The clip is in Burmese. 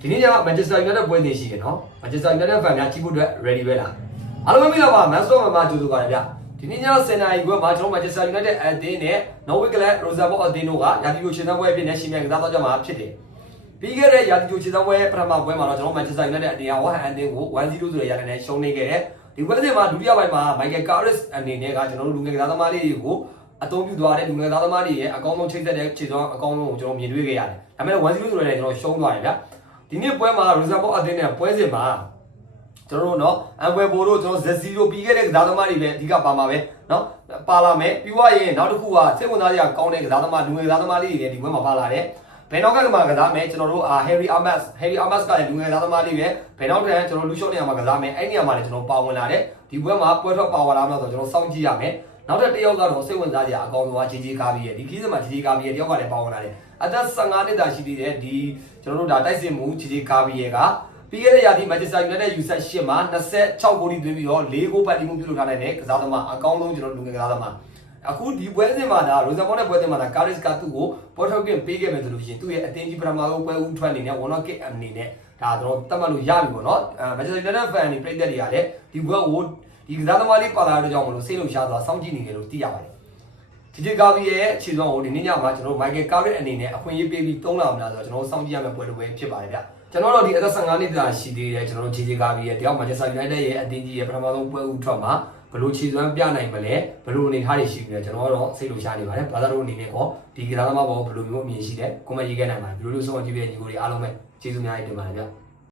ဒီနေ့က Manchester United ပွဲနေရှိတယ်နော် Manchester United fan များကြည့်ဖို့အတွက် ready ပဲလားအားလုံးပဲမိတော့ပါ Manchester မှာကြိုးစားပါတယ်ဗျဒီနေ့ည7 နာရီခွဲမှာကျွန်တော် Manchester United အသင်းနဲ့ Norwich Club Rosenborg အသင်းတို့ကရာသီကိုခြေစမ်းပွဲအဖြစ်နဲ့ရှင်မြန်ကစားတော့ကြမှာဖြစ်တယ်ပြီးခဲ့တဲ့ရာသီကိုခြေစမ်းပွဲပထမပွဲမှာတော့ကျွန်တော် Manchester United အသင်းက West Ham အသင်းကို 1-0 ဆိုတဲ့ရာသီနဲ့ရှုံးနေခဲ့တယ်ဒီပွဲစဉ်မှာဒုတိယပိုင်းမှာ Michael Carrick အနေနဲ့ကကျွန်တော်တို့လူငယ်ကစားသမားလေးတွေကိုအသုံးပြုသွားတဲ့လူငယ်သားသမားတွေရဲ့အကောင်းဆုံးချိတ်ဆက်တဲ့ခြေစွမ်းအကောင်းဆုံးကိုကျွန်တော်မြင်တွေ့ခဲ့ရတယ်ဒါပေမဲ့ 1-0 ဆိုတဲ့ကျွန်တော်ရှုံးသွားတယ်ဗျဒီနေ့ပွဲမှာ Rosenborg အသင်းနဲ့ပွဲစဉ်မှာကျွန်တော်တို့နော်အမ်ဘွယ်ဘိုတို့ကျွန်တော် Z0 ပြီးခဲ့တဲ့ကစားသမားတွေပဲအဓိကပါမှာပဲနော်ပါလာမယ်ပြီးွားရင်နောက်တစ်ခုကစိတ်ဝင်စားစရာကောင်းတဲ့ကစားသမားလူငယ်ကစားသမားလေးတွေလည်းဒီပွဲမှာပါလာတယ်ဘယ်နောက်ကမှကစားမယ်ကျွန်တော်တို့Harry Amos ကလည်းလူငယ်သားသမားလေးပဲဘယ်နောက်တန်းကျွန်တော်လူရှော့နေရာမှာကစားမယ်အဲ့နေရာမှာလည်းကျွန်တော်ပါဝင်လာတယ်ဒီပွဲမှာပွဲထွက်ပါဝါလာမလို့ဆိုကျွန်တော်စောင့်ကြည့်ရမယ်နောက်တစ်ယောက်ကတော့စိတ်ဝင်စားစရာအကောင်းဆုံးက JJ ကားပြီးရဲ့ဒီခီးစမှာ JJ ကားပြီးရဲ့တယောက်ကလည်းပါဝင်လာတယ်အသက်15နှစ်သာရှိသေးတယ်ဒီကျွန်တော်တို့ဒါတိုက်စစ်မှု JJ ကားပြီးရဲ့ကပြီးခဲ့တဲ့ရာသီ Manchester United U18 မှာ26ဂိုးထိသွင်းပြီးတော့4ဂိုးပတ်တီးမှုပြုလုပ်ထားတဲ့ကစားသမားအကောင်းဆုံးကျွန်တော်လူငယ်ကစားသမားအခုဒီပွဲစဉ်မှာဒါ Rosenborg နဲ့ပွဲစဉ်မှာဒါ Carrick ကသူ့ကိုပေါ်ထုတ်ပြင်ပေးခဲ့မယ်ဆိုလို့ရှိရင်သူ့ရဲ့အတင်းကြီးပထမဆုံးပွဲဦးထွက်အနေနဲ့ one of kick အနေနဲ့ဒါတော့တတ်မှတ်လို့ရပြီပေါ့နော် Manchester United fan တွေပြည်သက်တွေကလည်းဒီပွဲကိုဒီကစားသမားလေးပါလာတဲ့ကြောင့်မလို့စိတ်လုံရှားသွားစောင့်ကြည့်နေကြလို့သိရပါတယ်ဒီကာဗီရဲ့ခြေစွမ်းကိုဒီနေ့ညမှာကျွန်တော် Michael Carrick အနေနဲ့အခွင့်အရေးပေးပြီးသုံးလာမလားဆိုတော့ကျွန်တော်စောင့်ကြည့်ရမယ့်ပွဲတစ်ပွဲဖြစ်ပါတယ်ဗျကျွန်တော်တို့ဒီအသက်15နှစ်ကြာရှိသေးတယ်ကျွန်တော်တို့ JJ ကာဗီရဲ့တယောက် Manchester United ရဲ့အတင်းကြီးရဲ့ပထမဆုံးပွဲဦးထွက်မှာဘယ်လိုခြေစွမ်းပြနိုင်မလဲဘယ်လိုအနေထားတွေရှိပြီလဲကျွန်တော်ကတော့စိတ်လုံရှားနေပါတယ်ဘာသာတို့အနေနဲ့ကောဒီကစားသမားဘောဘယ်လိုမျိုးအမြင်ရှိတယ်ကွန်မန့်ရေးခဲ့နိုင်ပါတယ်ဗီဒီယိုလေးဆုံးအောင်ကြည့်ပြတဲ့ညီကိုတွေအားလုံးပဲကျေးဇူးများတင်ပါတယ်ဗျ